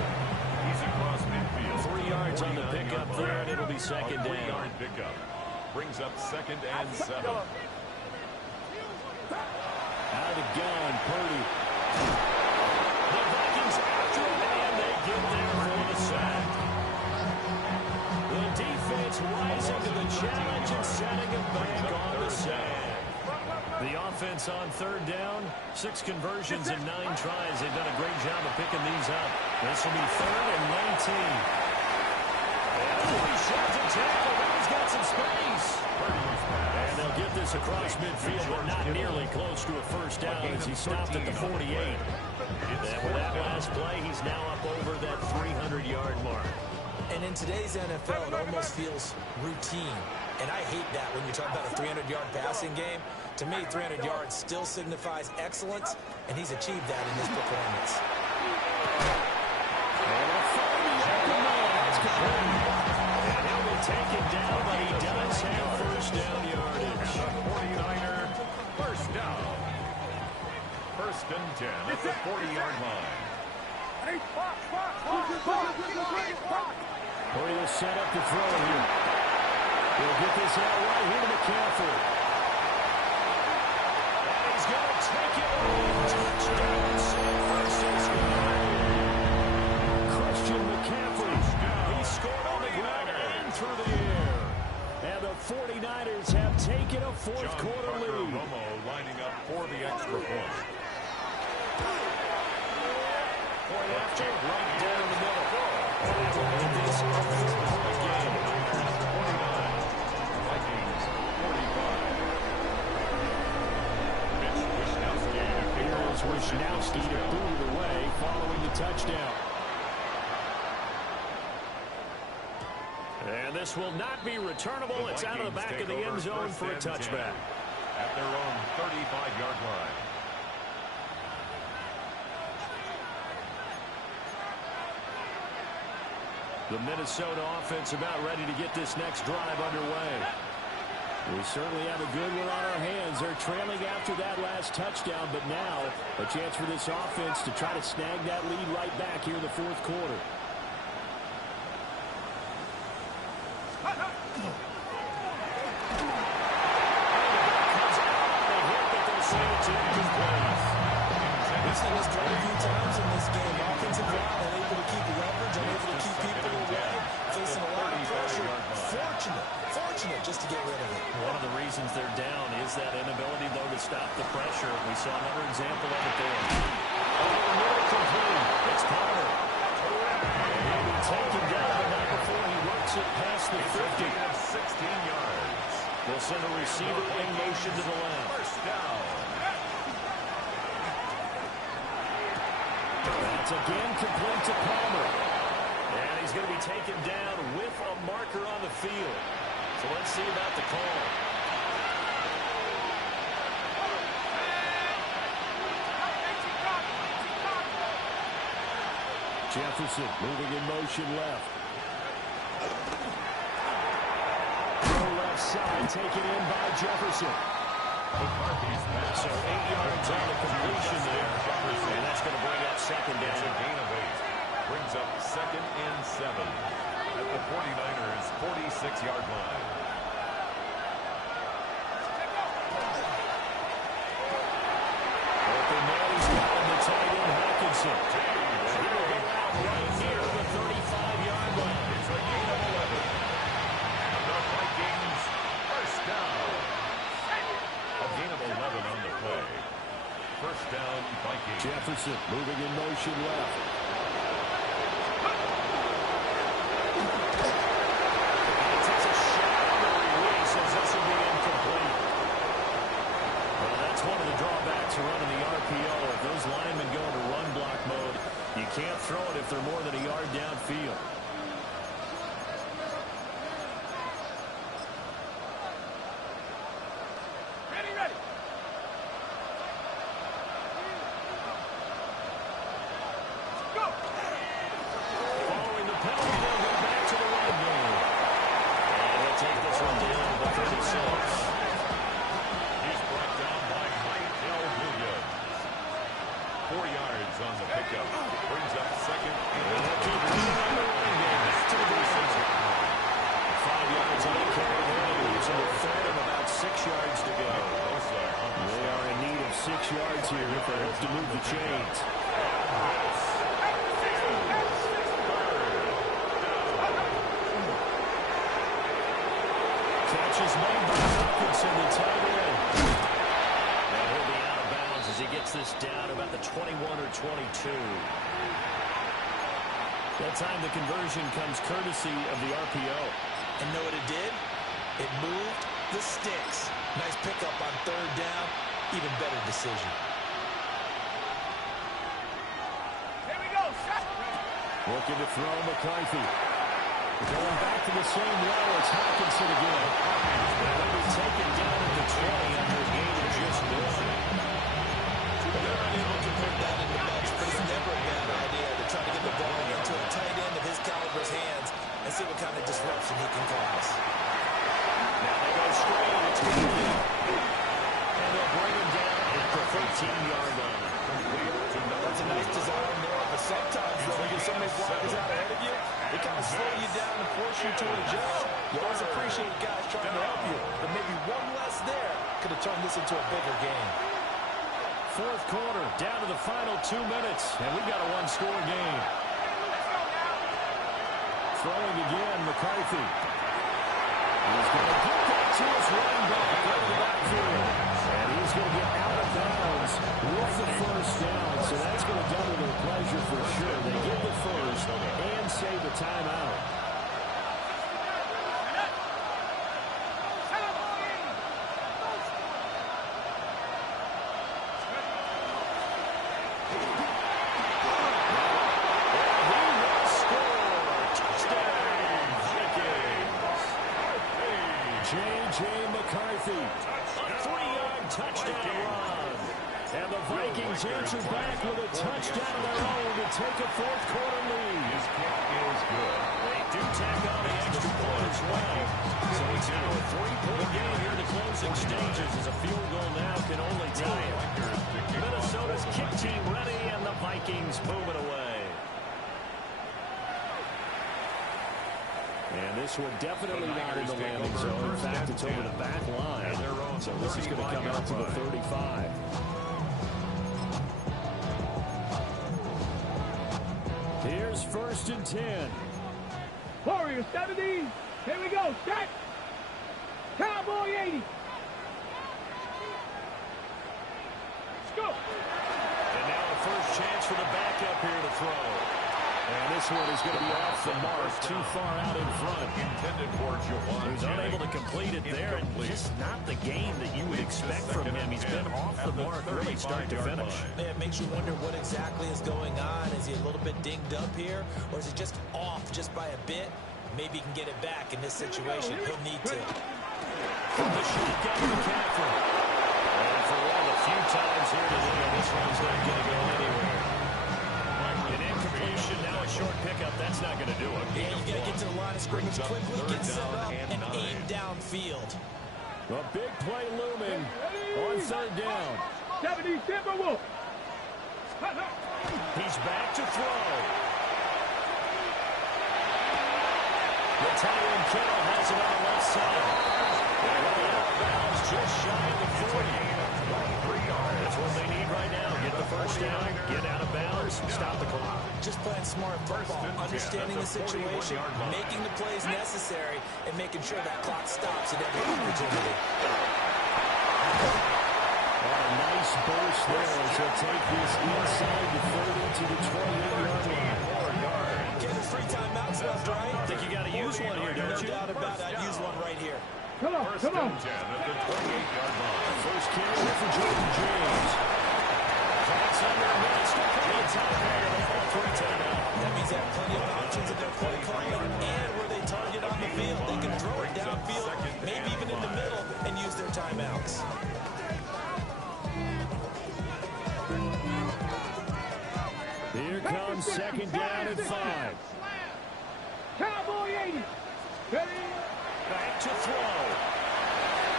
He's across midfield. 3 yards on the pickup there, and it'll be second A down. 3-yard pickup. Brings up 2nd and 7. Out of the gun, Purdy. The Vikings after him, and they get there for the sack. The defense rising to the challenge and setting him back on the sack. The offense on 3rd down, 6 conversions and 9 tries. They've done a great job of picking these up. This will be 3rd and 19. And he shoves a tackle, but he's got some space. And they'll get this across midfield, but not nearly close to a first down as he stopped at the 48. And with that last play, he's now up over that 300-yard mark. And in today's NFL, it almost feels routine. And I hate that when you talk about a 300-yard passing game. To me, 300 yards still signifies excellence, and he's achieved that in this performance. And he'll be taken down, but he does have first down yardage. 49er, first down. 1st and 10 at the 40-yard line. Purdy will set up the throw here. He'll get this out right here to McCaffrey. He's going to take it away. Touchdown, San Francisco. Christian McCaffrey. He scored on the ground and through the air. And the 49ers have taken a fourth-quarter lead. Romo lining up for the extra point. Point after, right down the middle. And that will make this a 4-point game. 49. Vikings 45. Mitch Wishnowsky to kick off Here's for Wishnowsky to boot it away following the touchdown. And this will not be returnable. It's out of the back of the end zone for a touchback. At their own 35-yard line. The Minnesota offense about ready to get this next drive underway. We certainly have a good one on our hands. They're trailing after that last touchdown, but now a chance for this offense to try to snag that lead right back here in the fourth quarter. We've seen this quite a few times in this game. Offensive line unable to keep leverage, unable to keep people away, facing a lot of pressure. Fortunate just to get rid of it. One of the reasons they're down is that inability, though, to stop the pressure. We saw another example of it there. It's Palmer. And he'll be taken down, but not before he works it past the 50. 16 yards. They'll send a receiver in motion to the left. First down. That's again complete to Palmer. And he's going to be taken down with a marker on the field. So let's see about the call. Jefferson moving in motion left. Left side taken in by Jefferson. So 8 yards on the completion there. And that's going to bring up second It's a down. gain of 8. Brings up 2nd and 7 at the 49ers 46-yard line. Open man, he's got him, the tight end, Hawkinson. He will go out right near the 35-yard line. It's a gain of 11. The Vikings first down. A gain of 11 on the play. First down, Vikings. Jefferson moving in motion left. He takes a shot on the release as this will be incomplete. Well, that's one of the drawbacks of running the RPO. If those linemen go into run block mode, you can't throw it if they're more than a yard downfield. Ready. Go. Following the 4 yards on the pickup. Brings up second. And they'll keep moving on the running game. Back to the ground. 5 yards on the carry. Leaves them with third and about 6 yards to go. They are in need of 6 yards here if they hope to move the chains. Catch is made by Hawkinson, the tight end. And he'll be out of bounds as he gets this down about the 21 or 22. That time the conversion comes courtesy of the RPO. And know what it did? It moved the sticks. Nice pickup on third down. Even better decision. Here we go. Shot. Looking to throw McCarthy. Going back to the same row. It's Hawkinson again. He'll be taken down at the 20 after a gain of just 1. They're unable to put that in the bench, but it's never a bad idea to try to get the ball into a tight end of his caliber's hands and see what kind of disruption he can cause. Now they go straight. It's complete. And they'll bring him down at the 13-yard line. That's a nice design there, but sometimes when you get so many blockers out ahead of you, it kind of slows you down and force you to adjust. You always appreciate guys trying to help you, but maybe one less there could have turned this into a bigger game. Fourth quarter, down to the final 2 minutes, and we got a one-score game. Throwing again, McCarthy. He's going to get that to his running back right the backfield. And he's going to get out of bounds with the first down, so that's going to double their pleasure for sure. They get the first and save the timeout. J.J. McCarthy, a 3-yard touchdown run. And the Vikings answer back with a touchdown of their own to take a fourth quarter lead. His kick is good. They do tack on the extra point as well. So it's now a 3-point game here in the closing stages as a field goal now can only tie it. Minnesota's kick team ready and the Vikings moving away. And this one definitely not in the landing zone. In fact, it's over the back line. So this is going to come out to the 35. Here's 1st and 10. Warriors 70. Here we go. Set. Cowboy 80. Let's go. And now a first chance for the backup here to throw. And this one is going to be off the mark, too far out in front. Intended for Jawan. He's unable to complete it there, and just not the game that you would expect from him. He's been off the mark really start to finish. Yeah, it makes you wonder what exactly is going on. Is he a little bit dinged up here, or is he just off just by a bit? Maybe he can get it back in this situation. He'll need to. From the shotgun to McCaffrey. And for one of the few times here today, this one's not going to go anywhere. An incompletion, now a short pickup. That's not going to do it. Yeah, you got to get to the line of scrimmage quickly, get set up, and aim downfield. A big play looming on 3rd down. 70 Timberwolves. He's back to throw. The tight end Kittle has it on the left side. And out of bounds just shy of the 40. That's what they need right now. Get the first down, get out of bounds, stop the clock. Just playing smart football, understanding the situation, making the plays necessary, and making sure that clock stops at every opportunity. A nice burst there as he'll take this inside the 30 to the 28-yard line. Okay, there's 3 timeouts left, right? I think you got to use one here, don't No you? doubt about it. I'd use one right here. Come on, come on. 10 at the 28-yard line. First carry for Jordan James. Clock's under a minute. Still plenty of time here. They call 3 timeout. That means they have plenty of options in their play calling and where they target on the field. They can throw it downfield, maybe even in the middle, and use their timeouts. Here comes 2nd down and 5. Cowboy 80. Ready? Back to throw.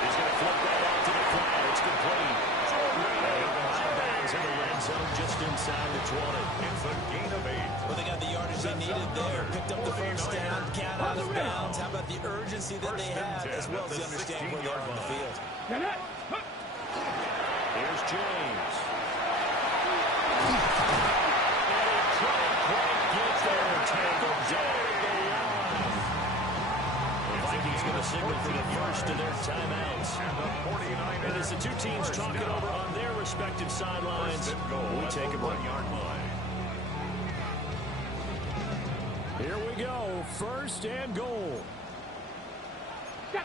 He's going to flip that out to the flat. It's complete. Out of bounds in the red zone just inside the 20. It's a gain of 8. Well, they got the yardage they needed there. Picked up the first down, count out of bounds. How about the urgency that they have, as well as they understand where they are on the field? Here's James. And he couldn't quite get there. Tangled down at the line. The Vikings going to signal for the first of their timeouts. And as the two teams talk it over on their respective sidelines, we take a break. Here we go. First and goal. James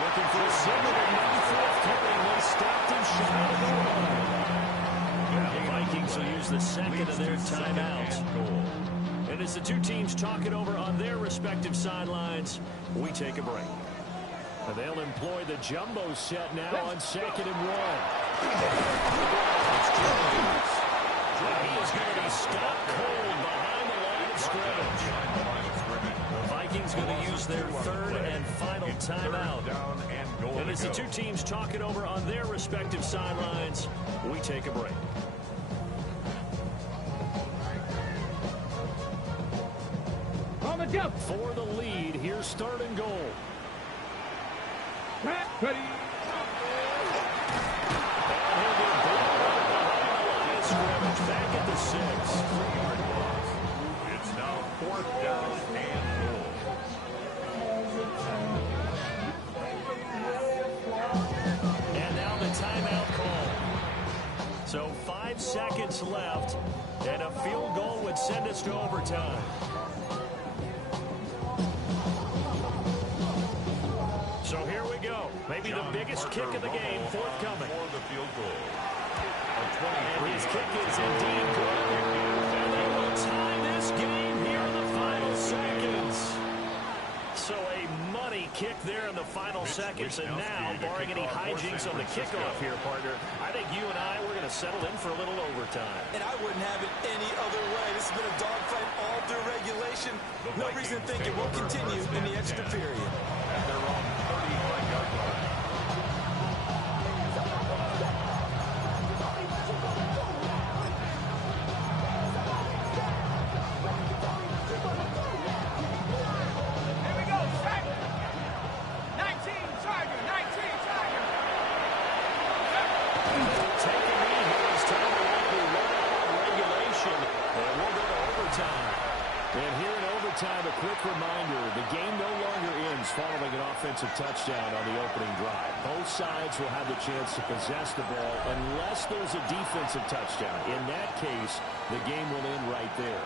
looking for a signal, but not forthcoming. They stopped him shy of the line. The Vikings will use the second of their timeouts. And as the two teams talk it over on their respective sidelines, we take a break. And they'll employ the jumbo set now on 2nd and 1. He is going to be stopped cold behind the line of scrimmage. The Vikings going to use their third and final timeout. And as the two teams talk it over on their respective sidelines, we take a break. For the lead, here's 3rd and goal. And he'll be blown up behind the line of scrimmage back at the 6. It's now 4th down and goal. And now the timeout call. So 5 seconds left, and a field goal would send us to overtime. So here we go. Maybe the biggest kick of the game forthcoming. For the field goal. And his kick is indeed good. And they will tie this game here in the final seconds. So a money kick there in the final seconds. And now, barring any hijinks on the kickoff here, partner, I think you and I, we're going to settle in for a little overtime. And I wouldn't have it any other way. This has been a dogfight all through regulation. No reason to think it won't continue in the extra period. At their own 35-yard line. A quick reminder, the game no longer ends following an offensive touchdown on the opening drive. Both sides will have the chance to possess the ball unless there's a defensive touchdown. In that case, the game will end right there.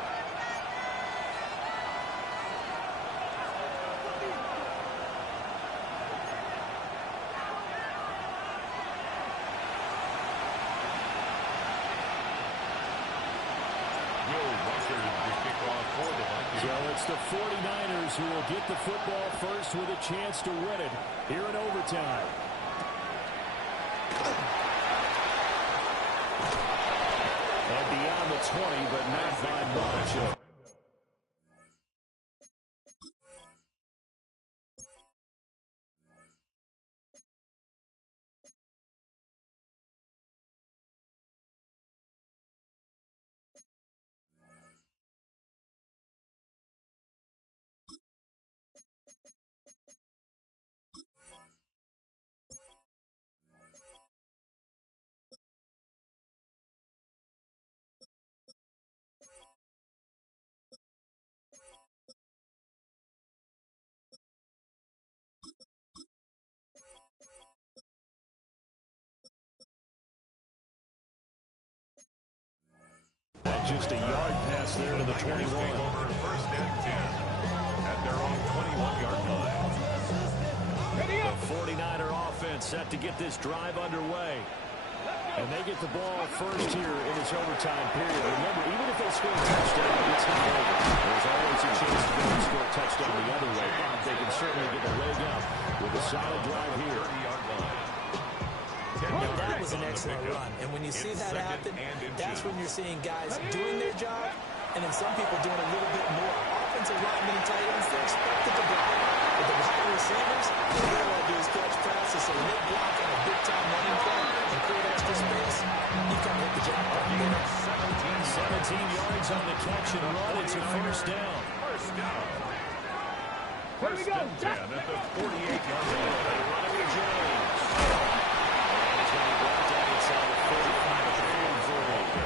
So it's the 49ers who will get the football first with a chance to win it here in overtime. And beyond the 20, but not by much. Just a yard pass there to the 21. First and 10 at their own 21-yard line. The 49er offense set to get this drive underway. And they get the ball first here in this overtime period. Remember, even if they score a touchdown, it's not over. There's always a chance to go and score a touchdown the other way. But they can certainly get a leg up with a solid drive here. Well, that was an excellent run. And when you see that happen, that's when you're seeing guys doing their job and then some people doing a little bit more. Offensive linemen and tight ends, they're expected to block. But the wide receivers, all they want to do is catch passes. So when they block on a big-time running play, Jones on the catch and run. It's a first down. First down. Here we go. 10 at the 48-yard line. They run it to Jones. He's going to be brought down inside the 45 at the 43.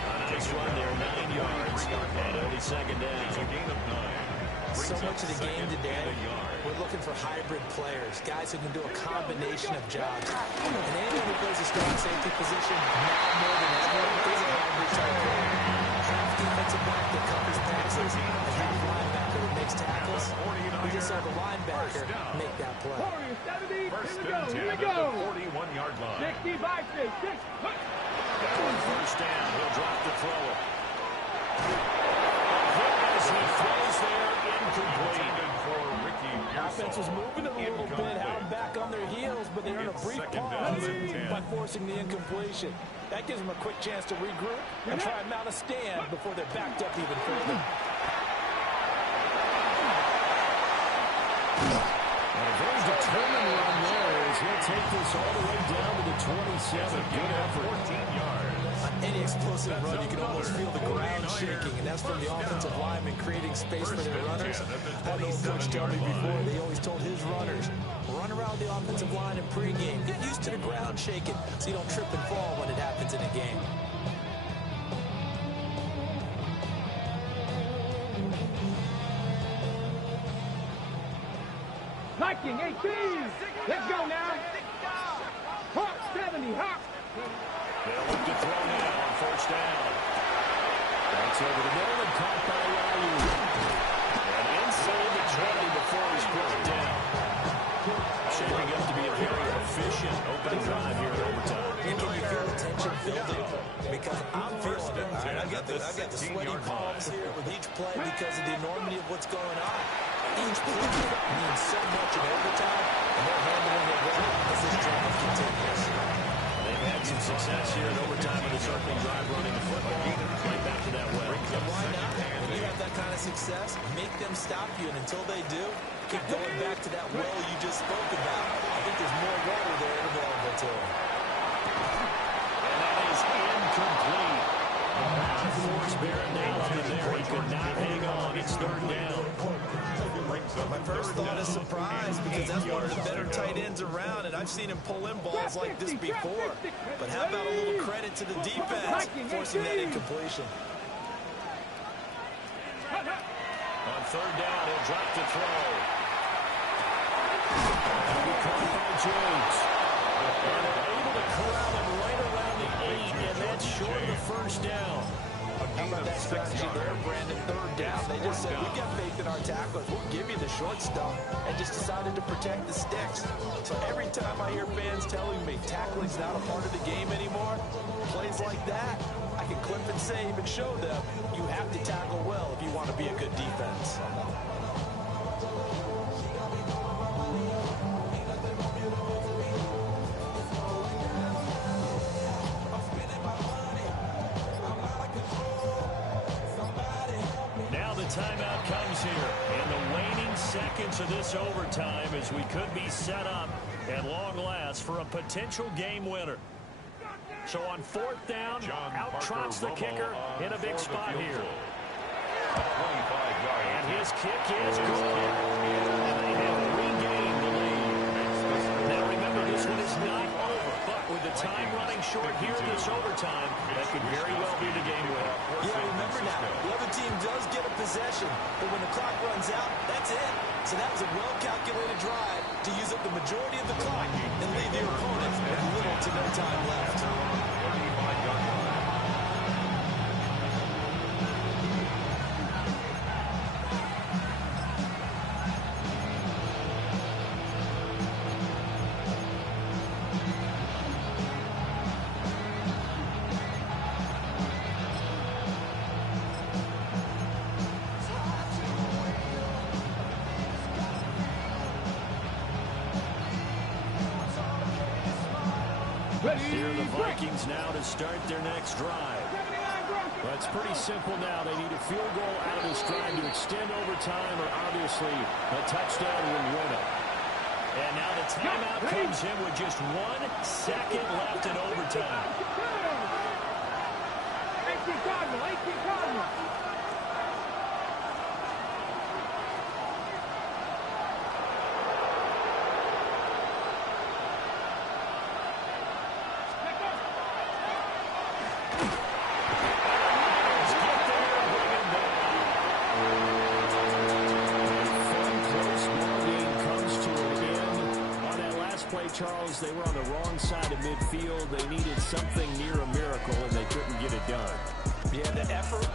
A nice run there, 9 yards, and only second down. It's a gain of 9. So much of the game today, we're looking for hybrid players, guys who can do a combination of jobs. And anyone who plays a strong safety position, now more than ever, is a hybrid type player. Half defensive back that covers passes, and half linebacker that makes tackles. We just saw the linebacker make that play. Warriors 70. First Here and 10 we at go. the 41-yard line. 65, 6. That one first down. He'll drop to throw it. As he throws there, incomplete. Intended for Ricky Offense is Pearsall. moving a little bit, held back on their heels, but they earn a It's brief second down pause and 10. by forcing the incompletion. That gives them a quick chance to regroup and try and mount a stand before they're backed up even further. And a very determined run there as he'll take this all the way down to the 27. Good effort. 14 yards. On any explosive run, you can almost feel the ground shaking, and that's from the offensive lineman creating space for their runners. I had an old coach tell me before, they always told his runners, run around the offensive line in pregame. Get used to the ground shaking so you don't trip and fall when it happens in a game. Viking 18. Let's go now. Hawk 70. Hawk. They'll look to throw now on first down. That's over the middle and caught by Ryu. And inside the 20 before he's brought down. Shaping up to be a very efficient opening drive here in overtime. And can you feel the tension building? Because I'm feeling it. All right, I got the sweaty palms here with each play because of the enormity of what's going on. Each play means so much in overtime, and they're handling it well as this drive continues. They've had some success here in overtime with this opening drive running the football. Right back to that well. And why not? When you have that kind of success, make them stop you, and until they do, keep going back to that well you just spoke about. I think there's more water there available to them. And that is incomplete. Force bearing down on him there. He could not hang on. It's third down. My first thought is surprise because that's one of the better tight ends around, and I've seen him pull in balls like this before. But how about a little credit to the defense forcing that incompletion? On third down, he'll drop to throw. And be caught by Jones. And they're able to corral him right around the 8, and that's short of the first down. How about that strategy there, Brandon? Third down. They just said, we got faith in our tacklers. We'll give you the short stuff, and just decided to protect the sticks. So every time I hear fans telling me tackling's not a part of the game anymore, plays like that, I can clip and save and show them you have to tackle well if you want to be a good defense. Timeout comes here in the waning seconds of this overtime as we could be set up at long last for a potential game winner. So on fourth down, out trots the kicker in a big spot here. And his kick is good. And they have regained the lead. Now remember, this one is not over, but with the time running short here in this overtime, that could very well be the game winner. Yeah, remember now, the other team does get a possession, but when the clock runs out, that's it. So that was a well-calculated drive to use up the majority of the clock and leave your opponent with little to no time left. Here are the Vikings now to start their next drive. But it's pretty simple now. They need a field goal out of this drive to extend overtime, or obviously a touchdown will win it. And now the timeout comes in with just 1 second left in overtime. 55. Cardinal, 18 Cardinal. Charles, they were on the wrong side of midfield. They needed something near a miracle, and they couldn't get it done. Yeah, the effort,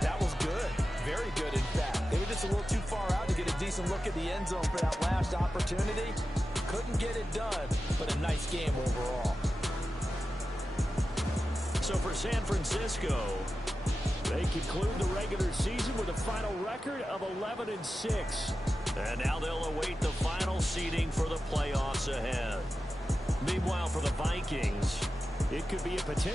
that was good. Very good, in fact. They were just a little too far out to get a decent look at the end zone for that last opportunity. Couldn't get it done, but a nice game overall. So for San Francisco, they conclude the regular season with a final record of 11-6. And now they'll await the final seeding for the playoffs ahead. Meanwhile, for the Vikings, it could be a potential